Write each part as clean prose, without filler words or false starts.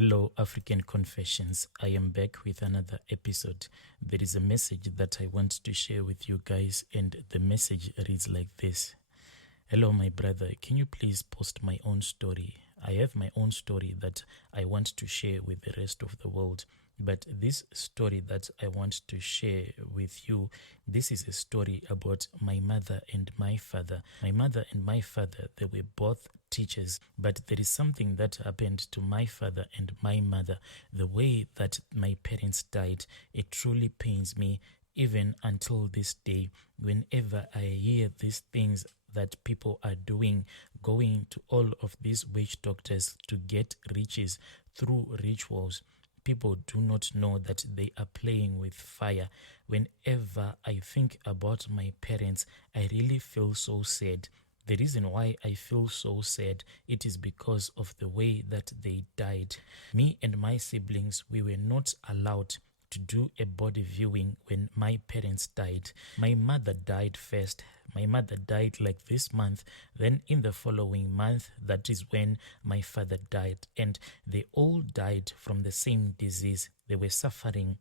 Hello, African Confessions. I am back with another episode. There is a message that I want to share with you guys, and the message reads like this. Hello, my brother. Can you please post my own story? I have my own story that I want to share with the rest of the world. But this story that I want to share with you, this is a story about my mother and my father. My mother and my father, they were both teachers, but there is something that happened to my father and my mother. The way that my parents died, it truly pains me even until this day. Whenever I hear these things that people are doing, going to all of these witch doctors to get riches through rituals, people do not know that they are playing with fire. Whenever I think about my parents, I really feel so sad. The reason why I feel so sad, it is because of the way that they died. Me and my siblings, we were not allowed to do a body viewing when my parents died. My mother died first. My mother died like this month. Then in the following month, that is when my father died. And they all died from the same disease. They were suffering.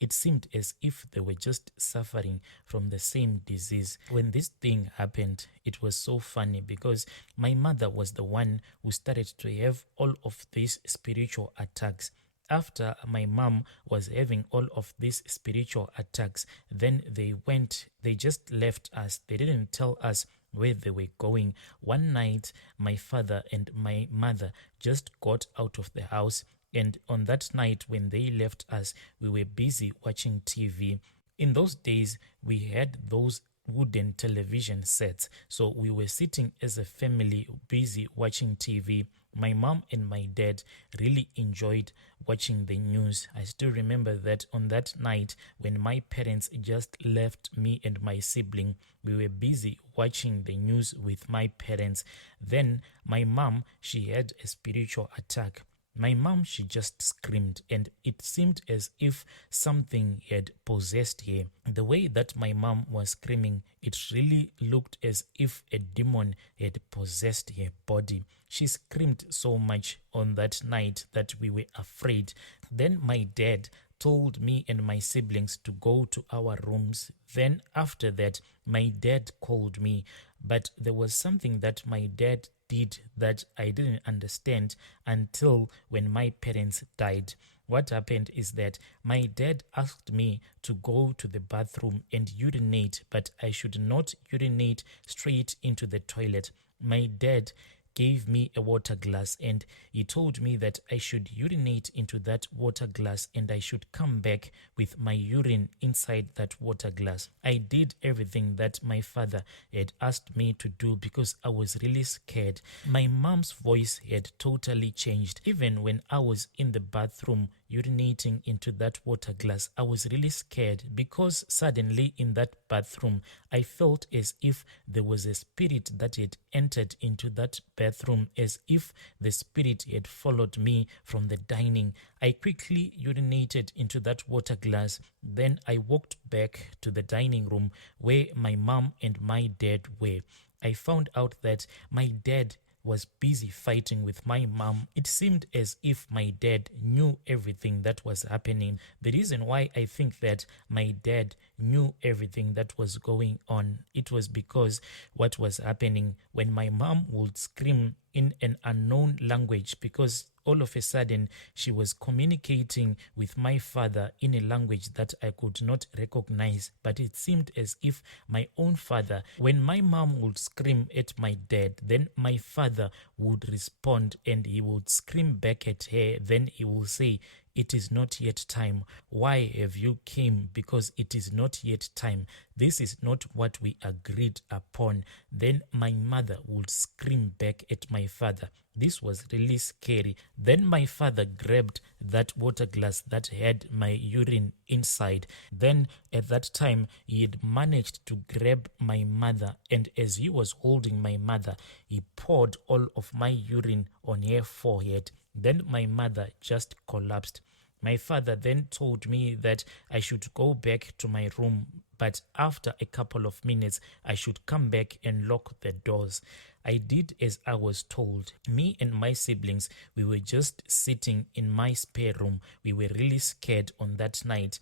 It seemed as if they were just suffering from the same disease. When this thing happened, it was so funny because my mother was the one who started to have all of these spiritual attacks. After my mom was having all of these spiritual attacks, then they just left us. They didn't tell us where they were going. One night, my father and my mother just got out of the house. And on that night, when they left us, we were busy watching TV. In those days, we had those wooden television sets. So we were sitting as a family, busy watching TV. My mom and my dad really enjoyed watching the news. I still remember that on that night when my parents just left me and my sibling, we were busy watching the news with my parents. Then my mom, she had a spiritual attack. My mom, she just screamed, and it seemed as if something had possessed her. The way that my mom was screaming, it really looked as if a demon had possessed her body. She screamed so much on that night that we were afraid. Then my dad told me and my siblings to go to our rooms. Then after that, my dad called me, but there was something that my dad did that I didn't understand until when my parents died. What happened is that my dad asked me to go to the bathroom and urinate, but I should not urinate straight into the toilet. My dad gave me a water glass and he told me that I should urinate into that water glass and I should come back with my urine inside that water glass. I did everything that my father had asked me to do because I was really scared. My mom's voice had totally changed. Even when I was in the bathroom urinating into that water glass, I was really scared because suddenly in that bathroom, I felt as if there was a spirit that had entered into that bathroom, as if the spirit had followed me from the dining. I quickly urinated into that water glass. Then I walked back to the dining room where my mom and my dad were. I found out that my dad was busy fighting with my mom. It seemed as if my dad knew everything that was happening. The reason why I think that my dad knew everything that was going on, it was because what was happening when my mom would scream in an unknown language, because all of a sudden she was communicating with my father in a language that I could not recognize. But it seemed as if my own father, when my mom would scream at my dad, then my father would respond and he would scream back at her. Then he will say, "It is not yet time. Why have you came? Because it is not yet time. This is not what we agreed upon." Then my mother would scream back at my father. This was really scary. Then my father grabbed that water glass that had my urine inside. Then at that time, he had managed to grab my mother, and as he was holding my mother, he poured all of my urine on her forehead. Then my mother just collapsed. My father then told me that I should go back to my room, but after a couple of minutes, I should come back and lock the doors. I did as I was told. Me and my siblings, we were just sitting in my spare room. We were really scared on that night.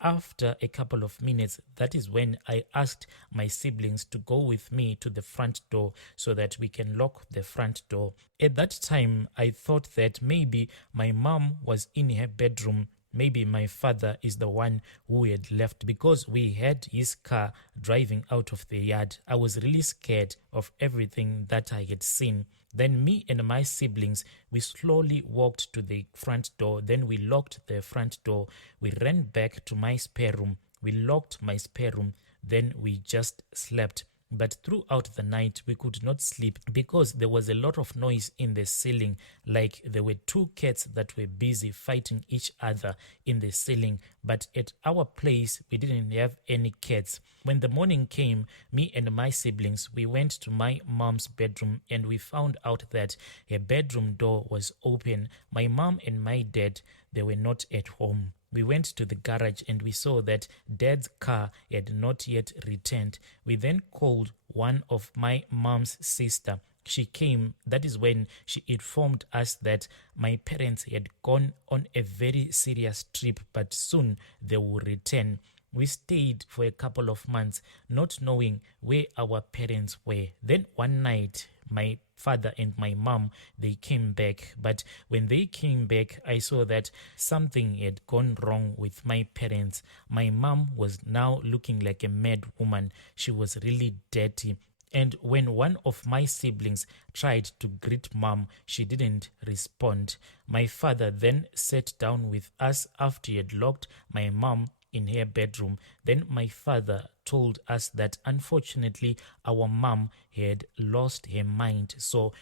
After a couple of minutes, that is when I asked my siblings to go with me to the front door so that we can lock the front door. At that time, I thought that maybe my mom was in her bedroom. Maybe my father is the one who had left because we had his car driving out of the yard. I was really scared of everything that I had seen. Then me and my siblings, we slowly walked to the front door. Then we locked the front door. We ran back to my spare room. We locked my spare room. Then we just slept. But throughout the night, we could not sleep because there was a lot of noise in the ceiling, like there were two cats that were busy fighting each other in the ceiling. But at our place, we didn't have any cats. When the morning came, me and my siblings, we went to my mom's bedroom and we found out that her bedroom door was open. My mom and my dad, they were not at home. We went to the garage and we saw that Dad's car had not yet returned. We then called one of my mom's sister. She came. That is when she informed us that my parents had gone on a very serious trip, but soon they will return. We stayed for a couple of months, not knowing where our parents were. Then one night, my father and my mom, they came back. But when they came back, I saw that something had gone wrong with my parents. My mom was now looking like a mad woman. She was really dirty. And when one of my siblings tried to greet mom, she didn't respond. My father then sat down with us after he had locked my mom in her bedroom. Then my father told us that unfortunately our mom had lost her mind. So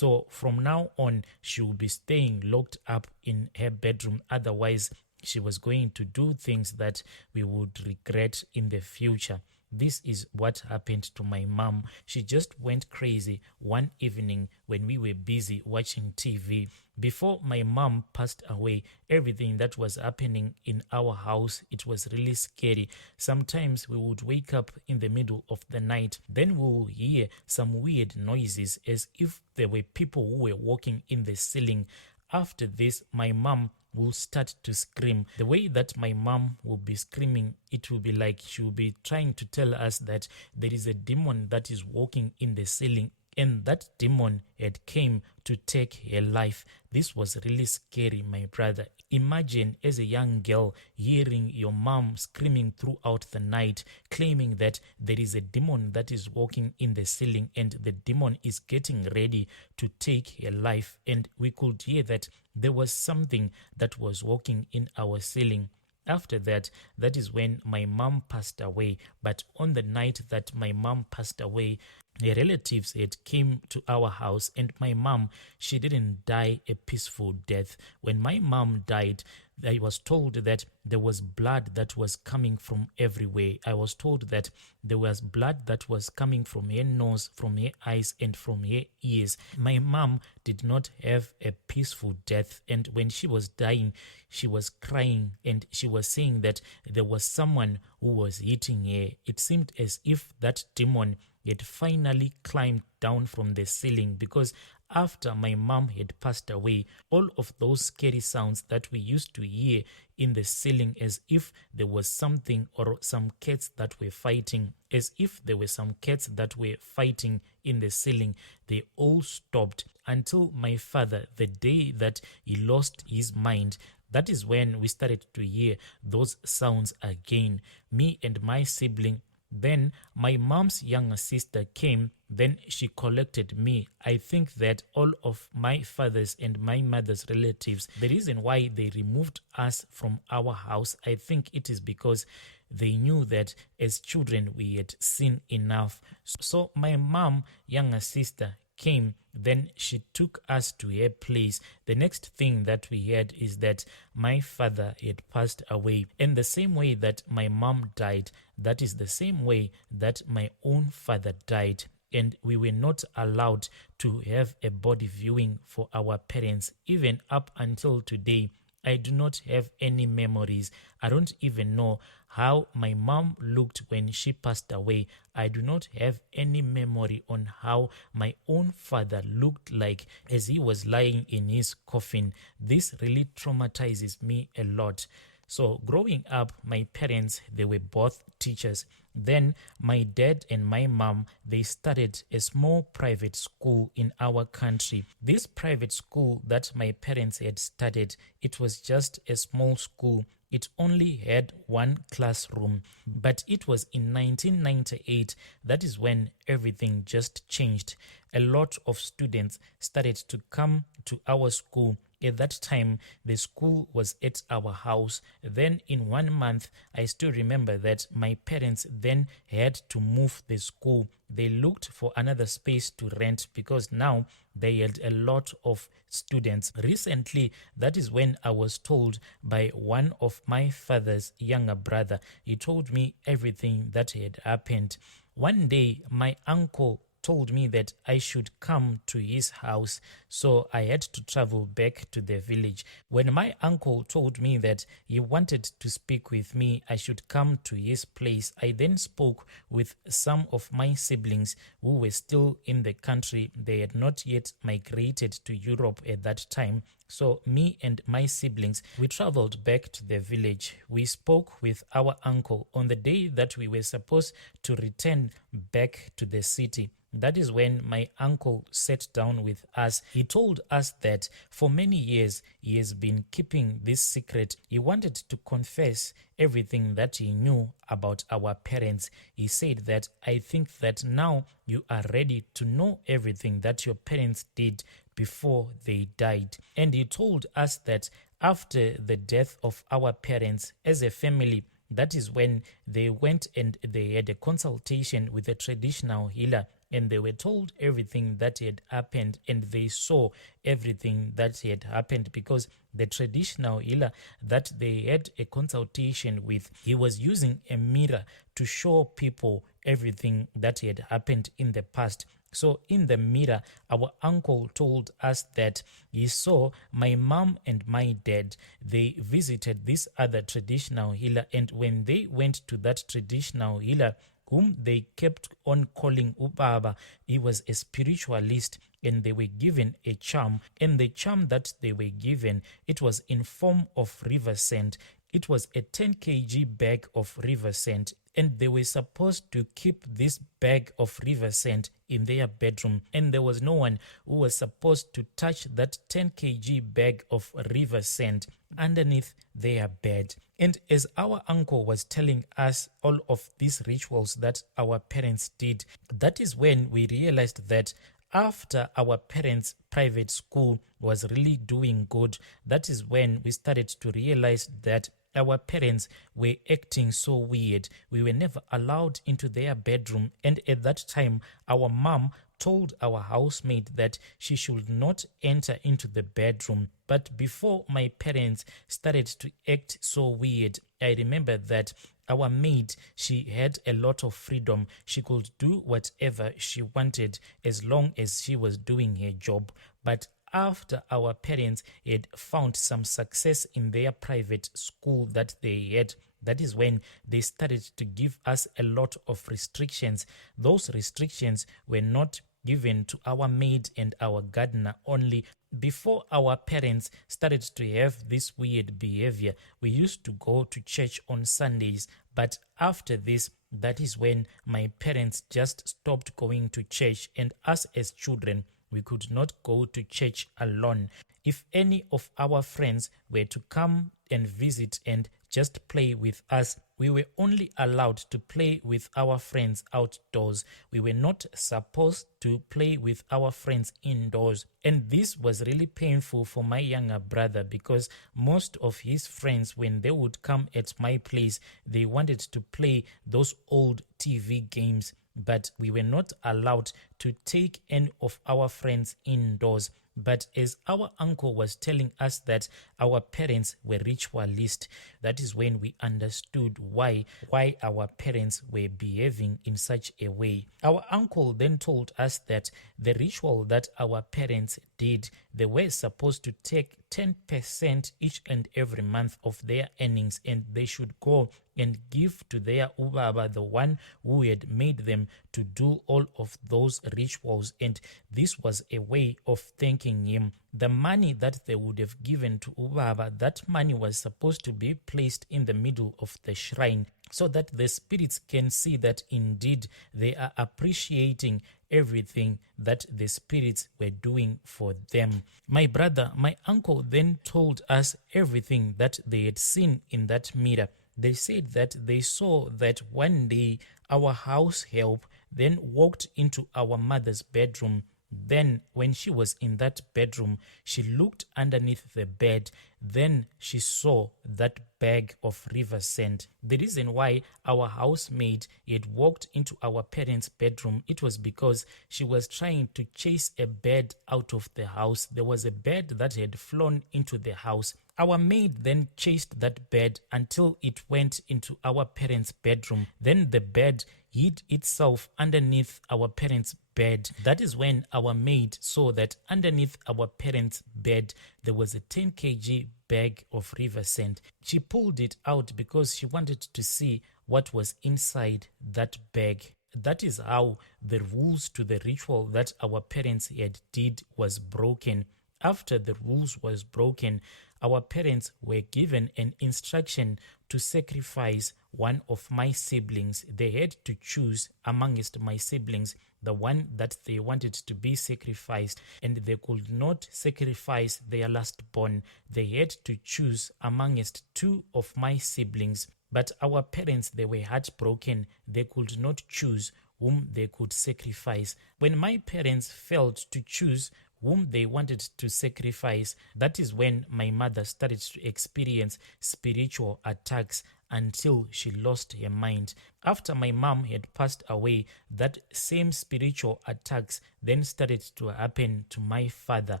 from now on, she will be staying locked up in her bedroom. Otherwise, she was going to do things that we would regret in the future. This is what happened to my mom. She just went crazy one evening when we were busy watching TV. Before my mom passed away, everything that was happening in our house, it was really scary. Sometimes we would wake up in the middle of the night. Then we will hear some weird noises as if there were people who were walking in the ceiling. After this, my mom will start to scream. The way that my mom will be screaming, it will be like she will be trying to tell us that there is a demon that is walking in the ceiling, and that demon had came to take her life. This was really scary, my brother. Imagine as a young girl hearing your mom screaming throughout the night, claiming that there is a demon that is walking in the ceiling and the demon is getting ready to take her life. And we could hear that there was something that was walking in our ceiling. After that, that is when my mom passed away. But on the night that my mom passed away, the relatives had came to our house, and my mom, she didn't die a peaceful death. When my mom died, I was told that there was blood that was coming from everywhere. I was told that there was blood that was coming from her nose, from her eyes, and from her ears. My mom did not have a peaceful death, and when she was dying, she was crying, and she was saying that there was someone who was hitting her. It seemed as if that demon had finally climbed down from the ceiling, because after my mom had passed away, all of those scary sounds that we used to hear in the ceiling, as if there was something or some cats that were fighting, as if there were some cats that were fighting in the ceiling, they all stopped until my father, the day that he lost his mind. That is when we started to hear those sounds again, me and my sibling. Then my mom's younger sister came, then she collected me. I think that all of my father's and my mother's relatives, the reason why they removed us from our house, I think it is because they knew that as children we had seen enough. So my mom, younger sister, came, then she took us to her place. The next thing that we heard is that my father had passed away. And the same way that my mom died, that is the same way that my own father died. And we were not allowed to have a body viewing for our parents. Even up until today, I do not have any memories. I don't even know how my mom looked when she passed away. I do not have any memory on how my own father looked like as he was lying in his coffin. This really traumatizes me a lot. So growing up, my parents, they were both teachers. Then my dad and my mom, they started a small private school in our country. This private school that my parents had started, it was just a small school. It only had one classroom, but it was in 1998. That is when everything just changed. A lot of students started to come to our school. At that time, the school was at our house. Then in 1 month, I still remember that my parents then had to move the school. They looked for another space to rent because now they had a lot of students. Recently, that is when I was told by one of my father's younger brother. He told me everything that had happened. One day, my uncle told me that I should come to his house, so I had to travel back to the village. When my uncle told me that he wanted to speak with me, I should come to his place. I then spoke with some of my siblings who were still in the country. They had not yet migrated to Europe at that time. So me and my siblings, we traveled back to the village. We spoke with our uncle on the day that we were supposed to return back to the city. That is when my uncle sat down with us. He told us that for many years he has been keeping this secret. He wanted to confess everything that he knew about our parents. He said that, I think that now you are ready to know everything that your parents did before they died. And he told us that after the death of our parents, as a family, that is when they went and they had a consultation with a traditional healer, and they were told everything that had happened, and they saw everything that had happened because the traditional healer that they had a consultation with, he was using a mirror to show people everything that had happened in the past. So in the mirror, our uncle told us that he saw my mom and my dad. They visited this other traditional healer, and when they went to that traditional healer, whom they kept on calling Ubaba, he was a spiritualist, and they were given a charm. And the charm that they were given, it was in form of river sand. It was a 10 kg bag of river sand, and they were supposed to keep this bag of river sand in their bedroom, and there was no one who was supposed to touch that 10 kg bag of river sand underneath their bed. And as our uncle was telling us all of these rituals that our parents did, that is when we realized that after our parents' private school was really doing good, that is when we started to realize that our parents were acting so weird. We were never allowed into their bedroom, and at that time, our mom told our housemaid that she should not enter into the bedroom. But before my parents started to act so weird, I remember that our maid, she had a lot of freedom. She could do whatever she wanted as long as she was doing her job. But after our parents had found some success in their private school that they had, that is when they started to give us a lot of restrictions. Those restrictions were not given to our maid and our gardener only. Before our parents started to have this weird behavior, we used to go to church on Sundays. But after this, that is when my parents just stopped going to church, and us as children, we could not go to church alone. If any of our friends were to come and visit and just play with us, we were only allowed to play with our friends outdoors. We were not supposed to play with our friends indoors. And this was really painful for my younger brother because most of his friends, when they would come at my place, they wanted to play those old TV games. But we were not allowed to take any of our friends indoors. But as our uncle was telling us that our parents were ritualist. That is when we understood why our parents were behaving in such a way. Our uncle then told us that the ritual that our parents did, they were supposed to take 10% each and every month of their earnings, and they should go and give to their ubaba, the one who had made them to do all of those rituals. And this was a way of thanking him. The money that they would have given to ubaba, that money was supposed to be placed in the middle of the shrine, so that the spirits can see that indeed they are appreciating everything that the spirits were doing for them. My brother, my uncle then told us everything that they had seen in that mirror. They said that they saw that one day our house help then walked into our mother's bedroom. Then when she was in that bedroom, she looked underneath the bed. Then she saw that bag of river sand. The reason why our housemaid had walked into our parents' bedroom, it was because she was trying to chase a bird out of the house. There was a bird that had flown into the house. Our maid then chased that bird until it went into our parents' bedroom. Then the bird hid itself underneath our parents' bed. That is when our maid saw that underneath our parents' bed there was a 10 kg bag of river sand. She pulled it out because she wanted to see what was inside that bag. That is how the rules to the ritual that our parents had did was broken. After the rules was broken, our parents were given an instruction to sacrifice one of my siblings. They had to choose amongst my siblings the one that they wanted to be sacrificed, and they could not sacrifice their lastborn. They had to choose amongst two of my siblings. But our parents, they were heartbroken. They could not choose whom they could sacrifice. When my parents failed to choose whom they wanted to sacrifice, that is when my mother started to experience spiritual attacks until she lost her mind. After my mom had passed away, that same spiritual attacks then started to happen to my father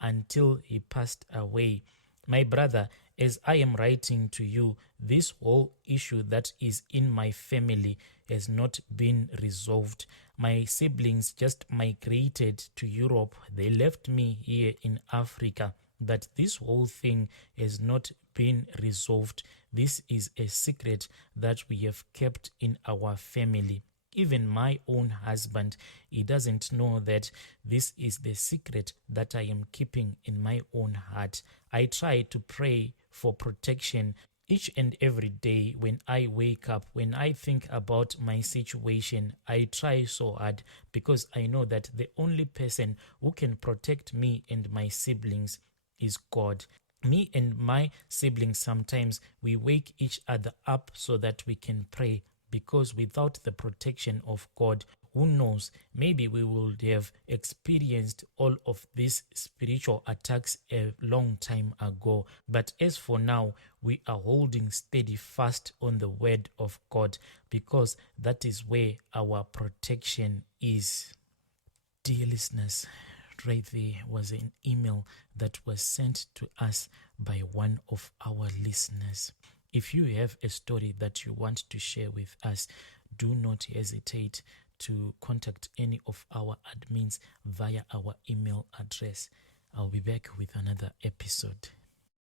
until he passed away. My brother, as I am writing to you, this whole issue that is in my family has not been resolved. My siblings just migrated to Europe. They left me here in Africa. But this whole thing has not been resolved. This is a secret that we have kept in our family. Even my own husband, he doesn't know that this is the secret that I am keeping in my own heart. I try to pray for protection each and every day when I wake up. When I think about my situation, I try so hard because I know that the only person who can protect me and my siblings is God. Me and my siblings, sometimes we wake each other up so that we can pray, because without the protection of God, who knows, maybe we would have experienced all of these spiritual attacks a long time ago. But as for now, we are holding steady fast on the word of God, because that is where our protection is. Dear listeners, right there was an email that was sent to us by one of our listeners. If you have a story that you want to share with us, do not hesitate to contact any of our admins via our email address. I'll be back with another episode.